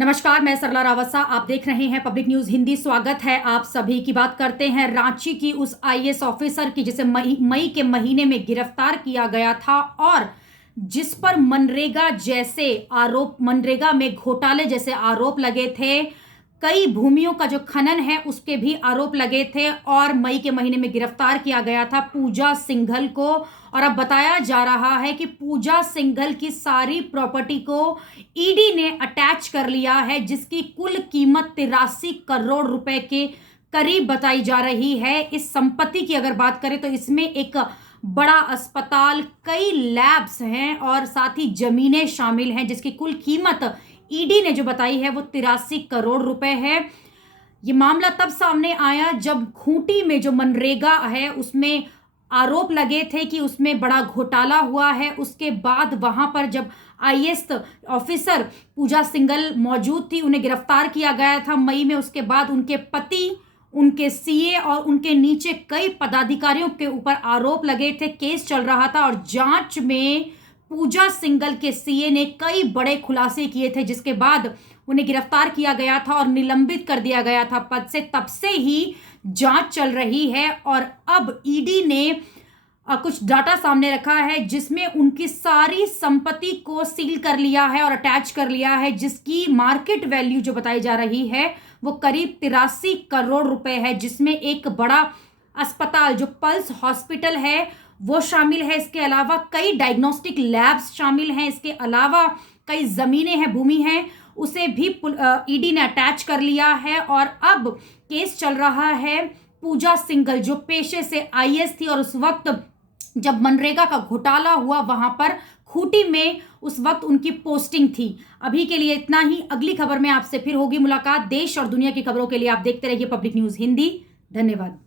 नमस्कार, मैं सरला रावसा। आप देख रहे हैं पब्लिक न्यूज हिंदी। स्वागत है आप सभी की। बात करते हैं रांची की उस आईएएस ऑफिसर की जिसे मई के महीने में गिरफ्तार किया गया था और जिस पर मनरेगा में घोटाले जैसे आरोप लगे थे। कई भूमियों का जो खनन है उसके भी आरोप लगे थे और मई के महीने में गिरफ्तार किया गया था पूजा सिंघल को। और अब बताया जा रहा है कि पूजा सिंघल की सारी प्रॉपर्टी को ईडी ने अटैच कर लिया है, जिसकी कुल कीमत 83 करोड़ रुपए के करीब बताई जा रही है। इस संपत्ति की अगर बात करें तो इसमें एक बड़ा अस्पताल, कई लैब्स हैं और साथ ही जमीनें शामिल हैं, जिसकी कुल कीमत ईडी ने जो बताई है वो 83 करोड़ रुपए है। ये मामला तब सामने आया जब खूंटी में जो मनरेगा है उसमें आरोप लगे थे कि उसमें बड़ा घोटाला हुआ है। उसके बाद वहां पर जब आईएएस ऑफिसर पूजा सिंघल मौजूद थी, उन्हें गिरफ्तार किया गया था मई में। उसके बाद उनके पति, उनके सीए और उनके नीचे कई पदाधिकारियों के ऊपर आरोप लगे थे। केस चल रहा था और जांच में पूजा सिंघल के सीए ने कई बड़े खुलासे किए थे, जिसके बाद उन्हें गिरफ्तार किया गया था और निलंबित कर दिया गया था पद से। तब से ही जांच चल रही है और अब ईडी ने कुछ डाटा सामने रखा है जिसमें उनकी सारी संपत्ति को सील कर लिया है और अटैच कर लिया है, जिसकी मार्केट वैल्यू जो बताई जा रही है वो करीब 83 करोड़ रुपए है, जिसमें एक बड़ा अस्पताल जो पल्स हॉस्पिटल है वो शामिल है। इसके अलावा कई डायग्नोस्टिक लैब्स शामिल हैं। इसके अलावा कई जमीनें हैं, भूमि हैं, उसे भी ईडी ने अटैच कर लिया है। और अब केस चल रहा है पूजा सिंघल जो पेशे से आईएएस थी और उस वक्त जब मनरेगा का घोटाला हुआ वहां पर खूंटी में उस वक्त उनकी पोस्टिंग थी। अभी के लिए इतना ही। अगली खबर में आपसे फिर होगी मुलाकात। देश और दुनिया की खबरों के लिए आप देखते रहिए पब्लिक न्यूज हिंदी। धन्यवाद।